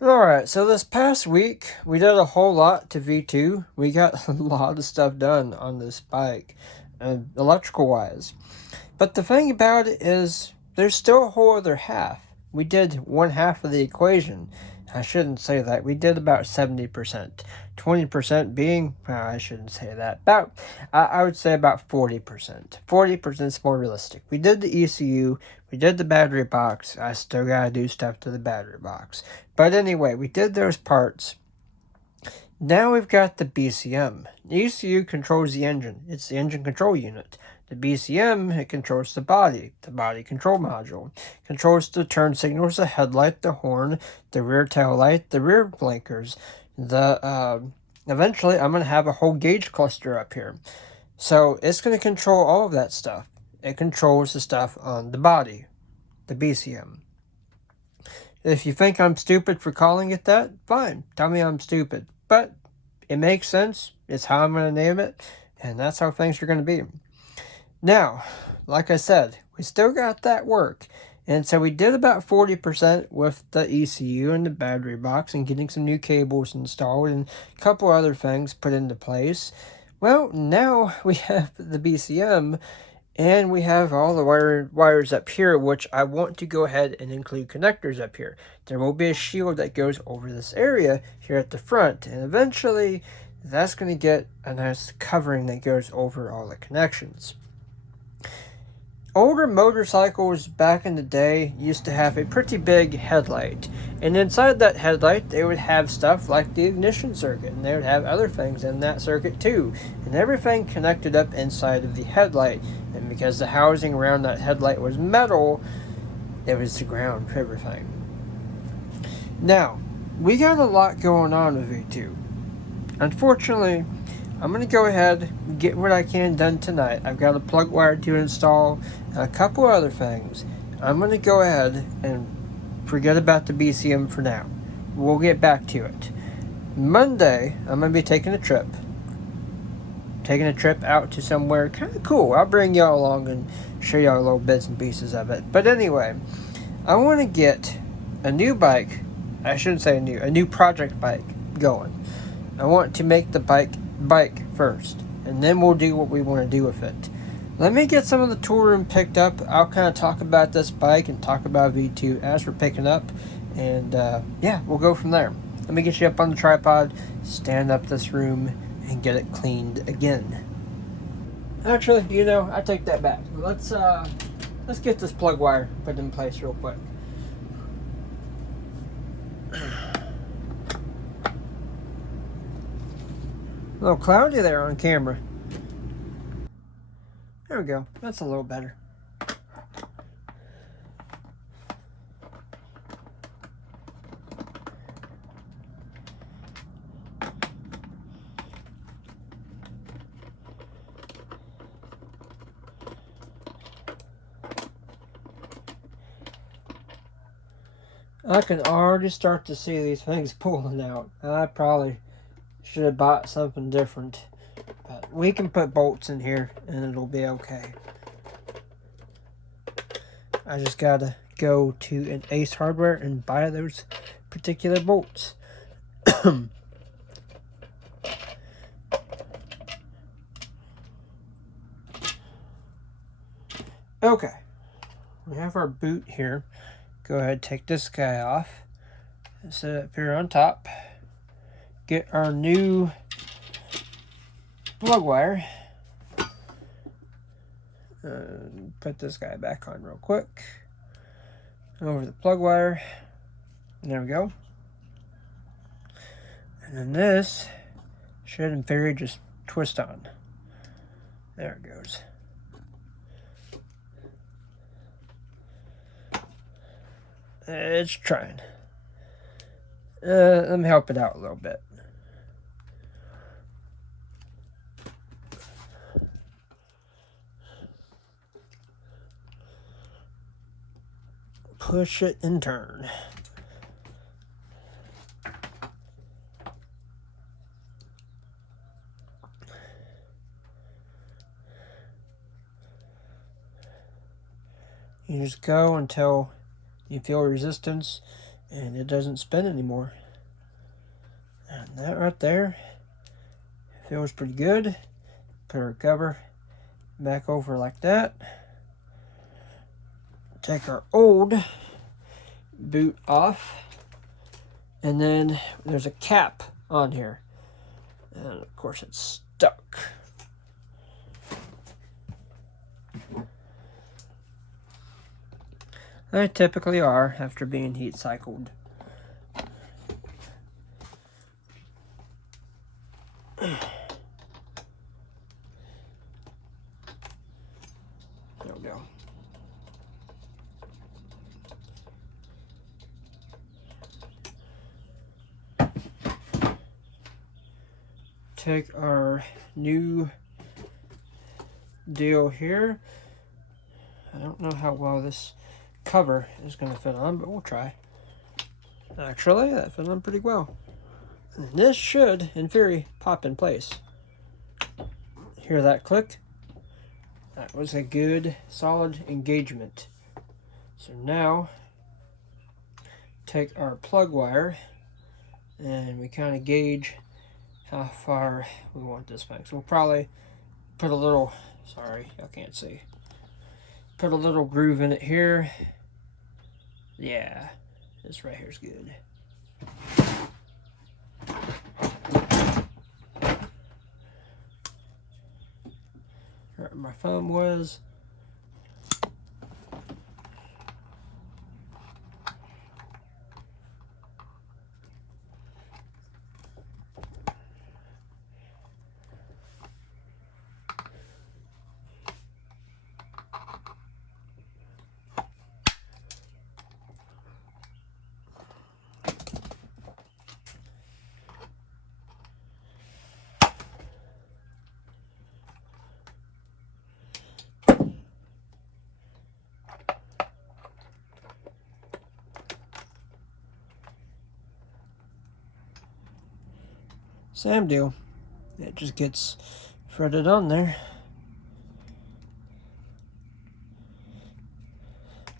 Alright, so this past week, we did a whole lot to V2. We got a lot of stuff done on this bike, electrical wise. But the thing about it is, there's still a whole other half. We did one half of the equation. I shouldn't say that. We did about 70%. 20% being, well, I shouldn't say that. I would say about 40%. 40% is more realistic. We did the ECU, we did the battery box. I still gotta do stuff to the battery box. But anyway, we did those parts. Now we've got the BCM. The ECU controls the engine. It's the engine control unit. The BCM, it controls the body control module. Controls the turn signals, the headlight, the horn, the rear tail light, the rear blinkers. Eventually, I'm going to have a whole gauge cluster up here. So it's going to control all of that stuff. It controls the stuff on the body, the BCM. If you think I'm stupid for calling it that, fine. Tell me I'm stupid. But it makes sense. It's how I'm going to name it. And that's how things are going to be. Now, like I said, we still got that work. And so we did about 40% with the ECU and the battery box and getting some new cables installed and a couple other things put into place. Well, now we have the BCM and we have all the wires up here, which I want to go ahead and include connectors up here. There will be a shield that goes over this area here at the front, and eventually that's going to get a nice covering that goes over all the connections. Older motorcycles back in the day used to have a pretty big headlight, and inside that headlight they would have stuff like the ignition circuit, and they would have other things in that circuit too, and everything connected up inside of the headlight. And because the housing around that headlight was metal, it was the ground for everything. Now, we got a lot going on with V2. Unfortunately, I'm going to go ahead and get what I can done tonight. I've got a plug wire to install and a couple other things. I'm going to go ahead and forget about the BCM for now. We'll get back to it. Monday, I'm going to be taking a trip. Taking a trip out to somewhere kind of cool. I'll bring y'all along and show y'all little bits and pieces of it. But anyway, I want to get a new bike. I shouldn't say a new project bike going. I want to make the bike first, and then we'll do what we want to do with it. Let me get some of the tool room picked up. I'll kind of talk about this bike and talk about V2 as we're picking up, and yeah, we'll go from there. Let me get you up on the tripod, stand up this room, and get it cleaned again. Actually, I take that back. Let's get this plug wire put in place real quick. A little cloudy there on camera. There we go. That's a little better. I can already start to see these things pulling out. I probably should have bought something different. But we can put bolts in here and it'll be okay. I just gotta go to an Ace Hardware and buy those particular bolts. Okay, we have our boot here. Go ahead, take this guy off. Set it up here on top. Get our new plug wire. Put this guy back on real quick. Over the plug wire. There we go. And then this should in theory just twist on. There it goes. It's trying. Let me help it out a little bit. Push it and turn. You just go until you feel resistance, and it doesn't spin anymore. And that right there feels pretty good. Put our cover back over like that. Take our old boot off, and then there's a cap on here, and of course it's stuck. They typically are after being heat cycled. There we go. Take our new deal here. I don't know how well this cover is going to fit on, but we'll try. Actually, that fit on pretty well. And this should, in theory, pop in place. Hear that click? That was a good, solid engagement. So now, take our plug wire, and we kind of gauge how far we want this back. So we'll probably put a little, sorry, I can't see. Put a little groove in it here. Yeah, this right here is good. Where my thumb was. Same deal. It just gets threaded on there.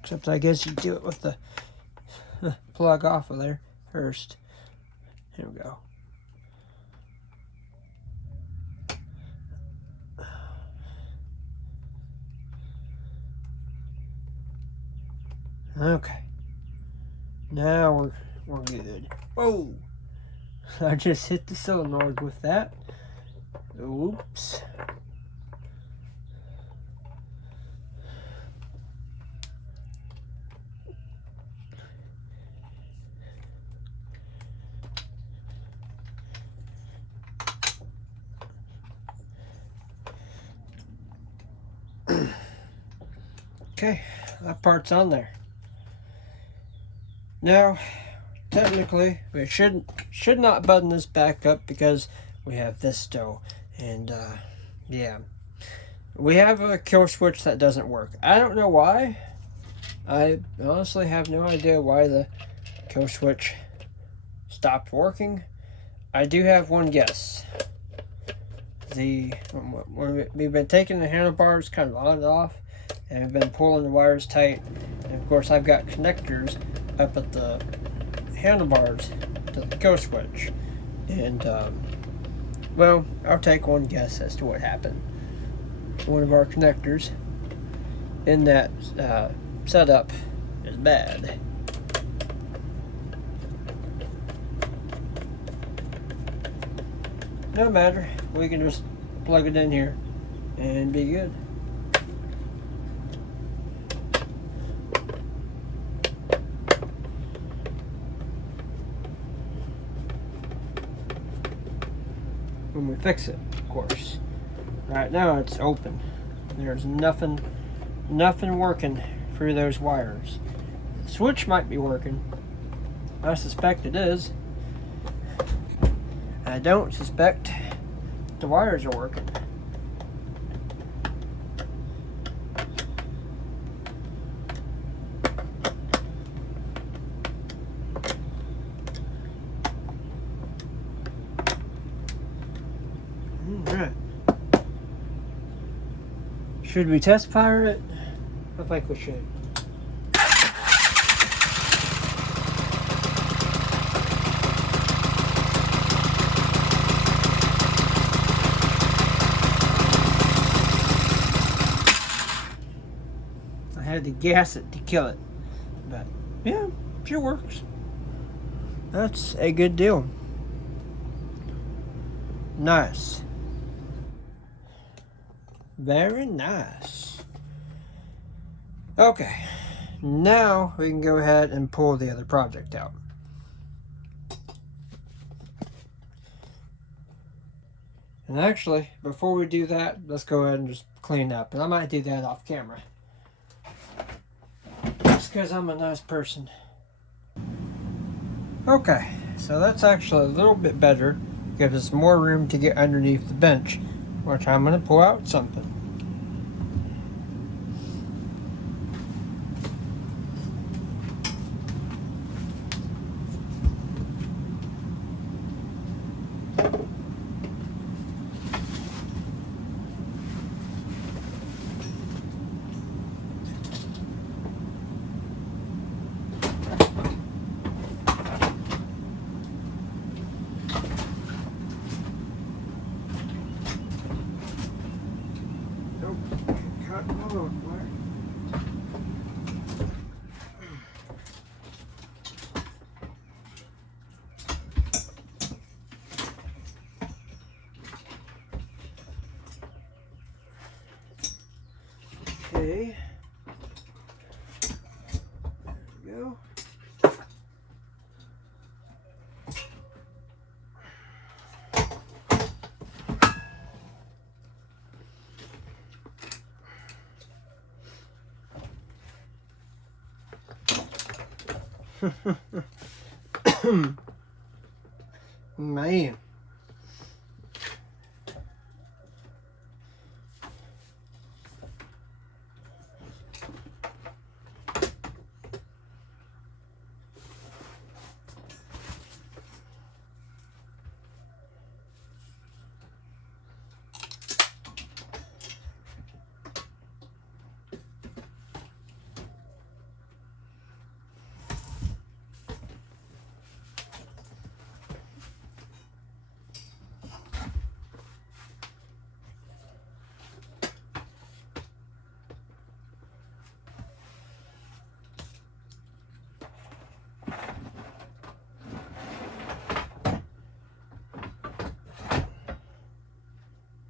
Except I guess you do it with the plug off of there first. Here we go. Okay. Now we're good. Whoa! I just hit the solenoid with that. Oops. Okay, that part's on there. Now, technically, we should not button this back up because we have this still. And, yeah. We have a kill switch that doesn't work. I don't know why. I honestly have no idea why the kill switch stopped working. I do have one guess. When we've been taking the handlebars kind of on and off, and I've been pulling the wires tight. And of course, I've got connectors up at the handlebars to the kill switch. And, well, I'll take one guess as to what happened. One of our connectors in that setup is bad. No matter, we can just plug it in here and be good. When we fix it, of course. Right now it's open. There's nothing working through those wires. The switch might be working. I suspect it is. I don't suspect the wires are working. Alright. Should we test fire it? I think we should. gas it to kill it. But yeah, sure works. That's a good deal. Nice. Very nice. Okay, now we can go ahead and pull the other project out. And actually, before we do that, let's go ahead and just clean up. And I might do that off camera. Just because I'm a nice person. Okay, so that's actually a little bit better. Gives us more room to get underneath the bench, which I'm going to pull out something. Okay. There we go. Man.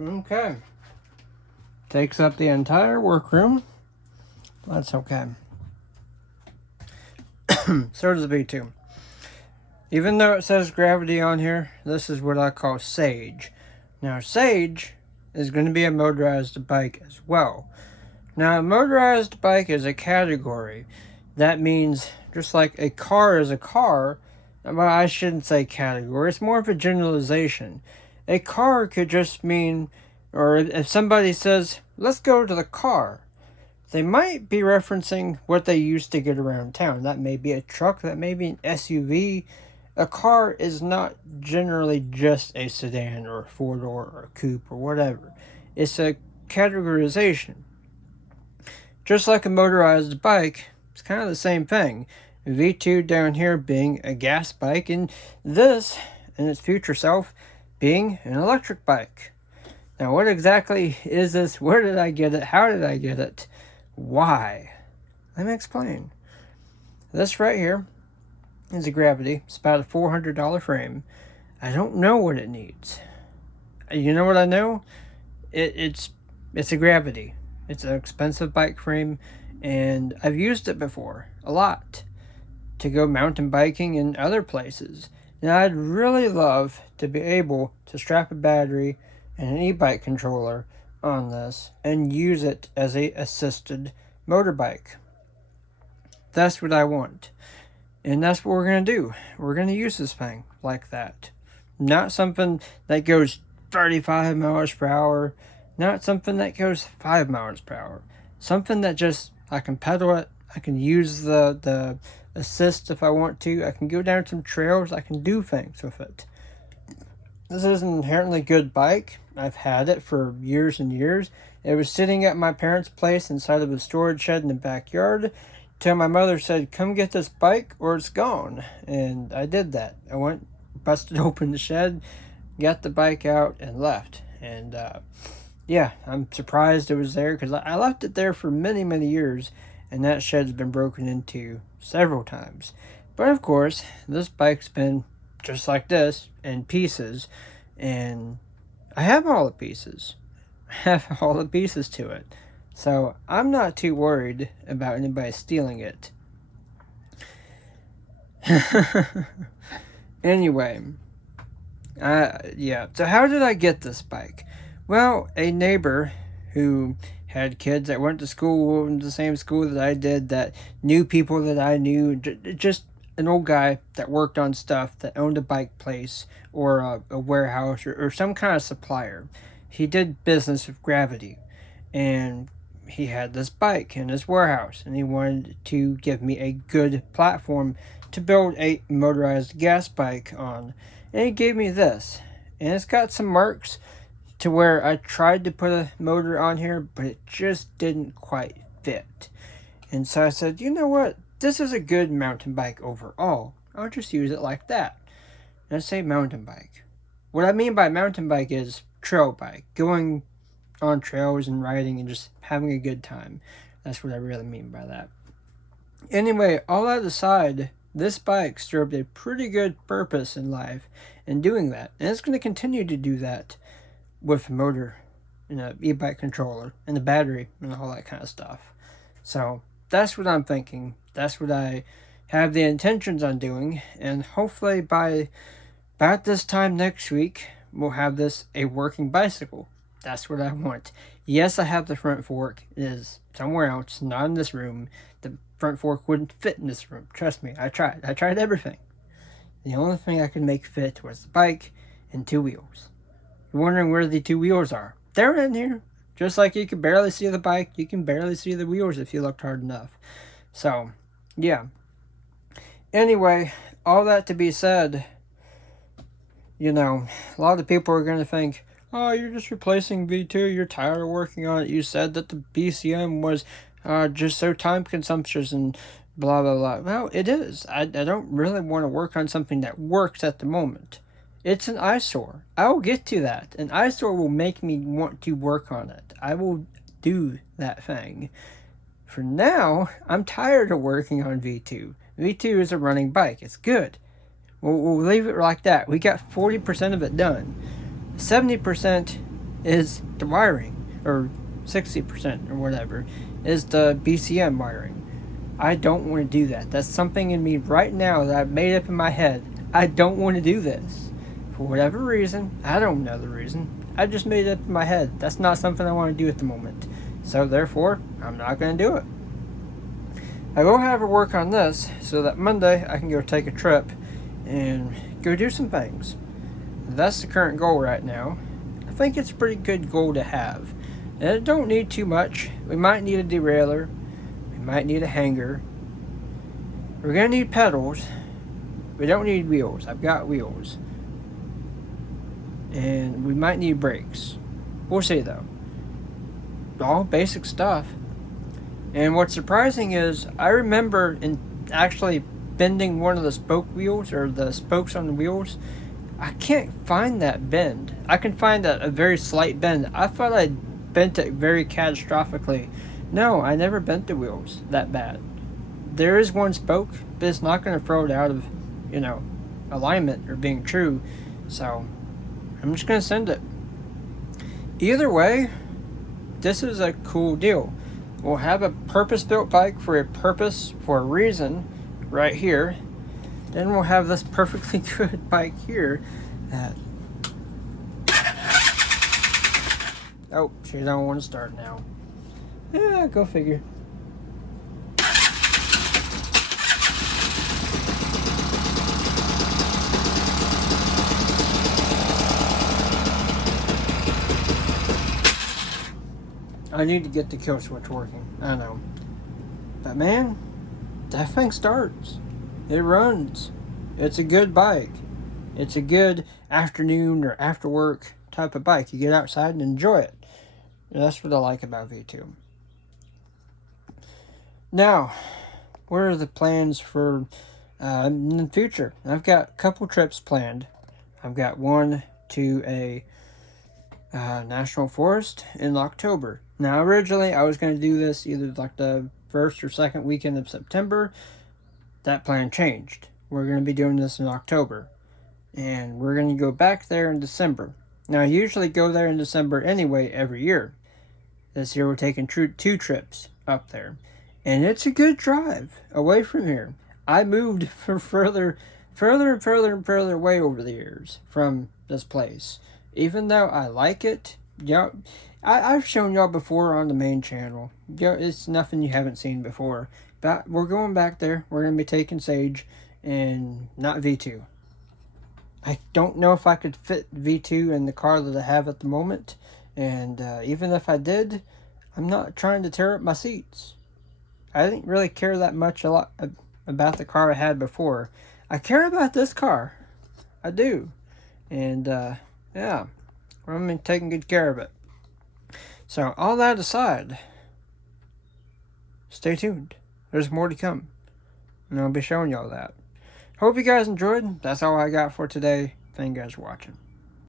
Okay. Takes up the entire workroom. That's okay. So does the V2. Even though it says gravity on here, this is what I call Sage. Now, Sage is going to be a motorized bike as well. Now, a motorized bike is a category. That means just like a car is a car, well, I shouldn't say category. It's more of a generalization. A car could just mean, or if somebody says, let's go to the car, they might be referencing what they used to get around town. That may be a truck, that may be an SUV. A car is not generally just a sedan or a four-door or a coupe or whatever. It's a categorization. Just like a motorized bike, it's kind of the same thing. V2 down here being a gas bike, and this, in its future self, being an electric bike. Now, what exactly is this? Where did I get it? How did I get it? Why? Let me explain. This right here is a Gravity. It's about a $400 frame. I don't know what it needs. You know what I know? It's a Gravity. It's an expensive bike frame, and I've used it before a lot to go mountain biking in other places. Now, I'd really love to be able to strap a battery and an e-bike controller on this and use it as a assisted motorbike. That's what I want. And that's what we're going to do. We're going to use this thing like that. Not something that goes 35 miles per hour. Not something that goes 5 miles per hour. Something that just, I can pedal it. I can use the assist if I want to. I can go down some trails. I can do things with it. This is an inherently good bike. I've had it for years and years. It was sitting at my parents' place inside of a storage shed in the backyard till my mother said, come get this bike or it's gone. And I did that. I went, busted open the shed, got the bike out, and left. And yeah, I'm surprised it was there because I left it there for many, many years. and that shed's been broken into several times. But of course, this bike's been just like this, in pieces, and I have all the pieces. I have all the pieces to it. So I'm not too worried about anybody stealing it. Anyway, yeah. So how did I get this bike? Well, a neighbor who had kids that went to school in the same school that I did, that knew people that I knew, just an old guy that worked on stuff, that owned a bike place or a warehouse or some kind of supplier. He did business with Gravity, and he had this bike in his warehouse, and he wanted to give me a good platform to build a motorized gas bike on. And he gave me this, and it's got some marks to where I tried to put a motor on here, but it just didn't quite fit. And so I said, you know what? This is a good mountain bike overall. I'll just use it like that. And I say mountain bike. What I mean by mountain bike is trail bike, going on trails and riding and just having a good time. That's what I really mean by that. Anyway, all that aside, this bike served a pretty good purpose in life in doing that. And it's going to continue to do that with the motor and an e-bike controller and the battery and all that kind of stuff. So that's what I'm thinking. That's what I have the intentions on doing. And hopefully by about this time next week, we'll have this a working bicycle. That's what I want. Yes, I have the front fork. It is somewhere else, not in this room. The front fork wouldn't fit in this room. Trust me, I tried. I tried everything. The only thing I could make fit was the bike and two wheels. You're wondering where the two wheels are. They're in here. Just like you can barely see the bike, you can barely see the wheels if you looked hard enough. So, yeah. Anyway, all that to be said, you know, a lot of people are going to think, oh, you're just replacing V2, you're tired of working on it. You said that the BCM was just so time consumption and blah, blah, blah. Well, it is. I don't really want to work on something that works at the moment. It's an eyesore. I will get to that. An eyesore will make me want to work on it. I will do that thing. For now, I'm tired of working on V2. V2 is a running bike. It's good. We'll leave it like that. We got 40% of it done. 70% is the wiring, or 60% or whatever, is the BCM wiring. I don't want to do that. That's something in me right now that I've made up in my head. I don't want to do this. For whatever reason, I don't know the reason. I just made it up in my head. That's not something I want to do at the moment. So therefore, I'm not going to do it. I will have her work on this so that Monday I can go take a trip and go do some things. That's the current goal right now. I think it's a pretty good goal to have. And it don't need too much. We might need a derailleur. We might need a hanger. We're going to need pedals. We don't need wheels. I've got wheels. And we might need brakes. We'll see though. All basic stuff. And what's surprising is I remember in actually bending one of the spoke wheels, or the spokes on the wheels. I can't find that bend. I can find a very slight bend. I thought I bent it very catastrophically. No, I never bent the wheels that bad. There is one spoke, but it's not going to throw it out of, alignment or being true. So I'm just going to send it. Either way, this is a cool deal. We'll have a purpose-built bike for a purpose, for a reason, right here. Then we'll have this perfectly good bike here. Oh, she don't want to start now. Yeah, go figure. I need to get the kill switch working. I know. But man, that thing starts. It runs. It's a good bike. It's a good afternoon or after work type of bike. You get outside and enjoy it. And that's what I like about V2. Now, what are the plans for in the future? I've got a couple trips planned. I've got one to a national forest in October. Now, originally, I was going to do this either like the first or second weekend of September. That plan changed. We're going to be doing this in October. And we're going to go back there in December. Now, I usually go there in December anyway every year. This year we're taking 2 trips up there. And it's a good drive away from here. I moved for further and further away over the years from this place. Even though I like it, I've shown y'all before on the main channel. It's nothing you haven't seen before. But we're going back there. We're going to be taking Sage and not V2. I don't know if I could fit V2 in the car that I have at the moment. And even if I did, I'm not trying to tear up my seats. I didn't really care that much about the car I had before. I care about this car. I do. And yeah, I'm taking good care of it. So all that aside, stay tuned. There's more to come. And I'll be showing y'all that. Hope you guys enjoyed. That's all I got for today. Thank you guys for watching.